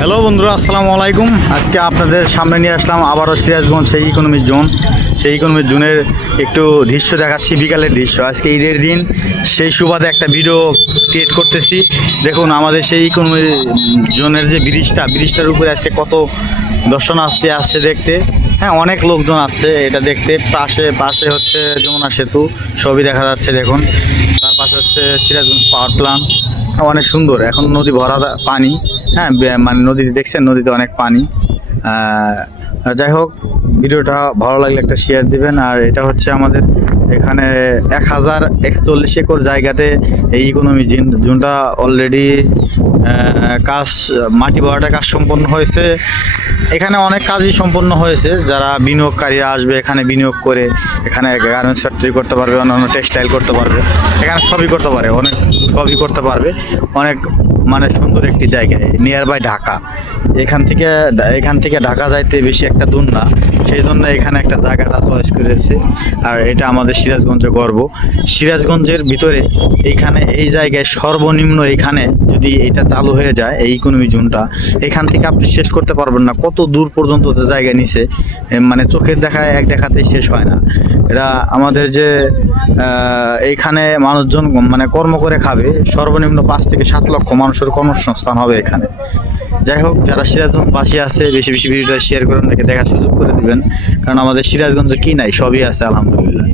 Hello বন্ধুরা, আসসালামু আলাইকুম। আজকে আপনাদের সামনে নিয়ে আসলাম, আবারও সিরাজগঞ্জ সেই ইকোনমিক জোন সেই ইকোনমিক জোনের একটু দৃশ্য দেখাচ্ছি, বিকালের দৃশ্য। আজকে ঈদের দিন, সেই সুবাদে একটা ভিডিও ক্রিয়েট করতেছি। দেখুন, আমাদের সেই ইকোনমি জোনের যে ব্রিজটা, ব্রিজটার উপরে আজকে কত দর্শনার্থী আসছে দেখতে। হ্যাঁ অনেক লোকজন আসছে এটা দেখতে। পাশে পাশে হচ্ছে যমুনা সেতু, সবই দেখা যাচ্ছে, দেখুন। তার পাশে হচ্ছে সিরাজগঞ্জ পাওয়ার প্ল্যান্ট অনেক সুন্দর, এখন নদী ভরা পানি। হ্যাঁ মানে নদীতে দেখছেন, নদীতে অনেক পানি। যাই হোক, ভিডিওটা ভালো লাগলে একটা শেয়ার দিবেন। আর এটা হচ্ছে আমাদের এখানে এক হাজার একচল্লিশ একর জায়গাতে এই ইকোনমি জোনটা অলরেডি কাজ, মাটি ভরাটা কাজ সম্পন্ন হয়েছে। এখানে অনেক কাজই সম্পন্ন হয়েছে। যারা বিনিয়োগকারীরা আসবে, এখানে বিনিয়োগ করে, এখানে গার্মেন্টস ফ্যাক্টরি করতে পারবে, অন্যান্য টেক্সটাইল করতে পারবে। এখানে সবই করতে পারে, অনেক সবই করতে পারবে। অনেক মানে সুন্দর একটি জায়গায় নিয়ার বাই ঢাকা। এখান থেকে এখান থেকে ঢাকা যাইতে বেশি একটা দূর না। সেই জন্য এখানে একটা জায়গাটা চয়েস করেছে। আর এটা আমাদের সিরাজগঞ্জের গর্ব। সিরাজগঞ্জের ভিতরে এইখানে এই জায়গায় সর্বনিম্ন এখানে যদি এটা চালু হয়ে যায়, এই ইকোনমি জোনটা এখান থেকে আপনি শেষ করতে পারবেন না। কত দূর পর্যন্ত জায়গা নিছে মানে চোখের দেখায় এক দেখাতেই শেষ হয় না। এটা আমাদের যে এইখানে মানুষজন মানে কর্ম করে খাবে, সর্বনিম্ন পাঁচ থেকে সাত লক্ষ মানুষের কর্মসংস্থান হবে এখানে। যাই হোক, যারা সিরাজগঞ্জ পাশে আছে, বেশি বেশি ভিডিওটা শেয়ার করুন, দেখে দেখার সুযোগ করে দিবেন। কারণ আমাদের সিরাজগঞ্জে কি নাই, সবই আছে, আলহামদুলিল্লাহ।